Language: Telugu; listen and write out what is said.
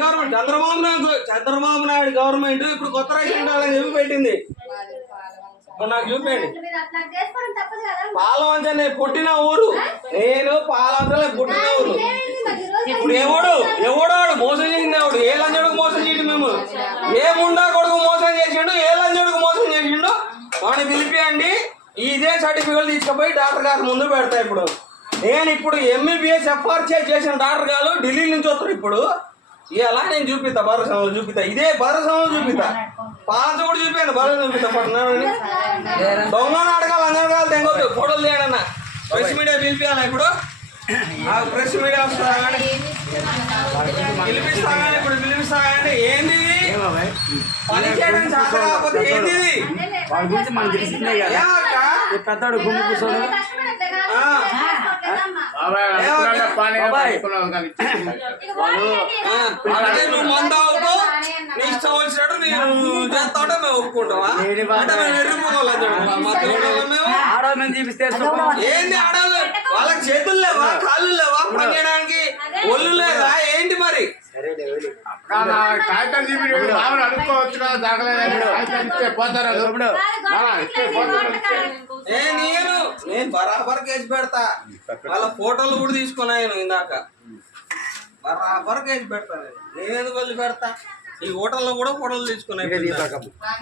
గవర్నమెంట్ చంద్రబాబు నాయుడు గవర్నమెంట్ ఇప్పుడు కొత్త రేషన్ కార్డు అని చెప్పి పెట్టింది. నాకు చూపండి. పాలవంచ నేను పుట్టిన ఊరు, నేను పాలవంచలే పుట్టిన ఊరు. ఇప్పుడు ఎవడాడు మోసం చేసిండు? ఏ లంచడుకు మోసం చేయండి? మేము ఏ ముండా కొడుకు మోసం చేసిండు? ఏ లంచడుకు మోసం చేసిండు? వాడిని పిలిపియండి. ఇదే సర్టిఫికేట్ తీసుకుపోయి డాక్టర్ గారి ముందు పెడతా. ఇప్పుడు ఎంబీబీఎస్ ఎఫ్ఆర్ చేసిన డాక్టర్ గారు ఢిల్లీ నుంచి వస్తారు. ఇప్పుడు ఇలా నేను చూపిస్తా, భరోసాలో చూపిస్తా, ఇదే భరోసాలో చూపిస్తా, పాలస కూడా చూపాను, భరోసా చూపిస్తా. పట్టున్నాను దొంగ నాటకాలు అందరూ కాదు తెగొద్దు, ఫోటోలు తీయడన్నా. Press media పిలిపియాలా? ఇప్పుడు ప్రెస్ మీడియా వస్తారా కానీ పిలిపిస్తా కానీ ఇప్పుడు పిలిపిస్తా కానీ ఏంది పని చేయడానికి చేత కాకపోతే ఏంది? పెద్దవాడు గుమ్మి కూర్చోడు నువ్వు మంద అవుకో, నీ ఇష్టం వచ్చినట్టు నేను చేస్తా ఉంటే మేము ఒప్పుకుంటావా? అంటే మేము ఎర్రిపోవాలి మా తెలుగు చూపిస్తే ఏంది ఆడవాళ్ళు? వాళ్ళకి చేతులు లేవా, కాళ్ళు లేవా, పని చేయడానికి ఒళ్ళు లేదా ఏంటి మరి? నేను బరాబర్ కేసు పెడతా. వాళ్ళ ఫోటోలు కూడా తీసుకున్నాను ఇందాక. బరాబర్ కేసు పెడతా. నేను ఎందుకు వదిలి పెడతా? ఈ హోటల్లో కూడా ఫోటోలు తీసుకున్నాయి.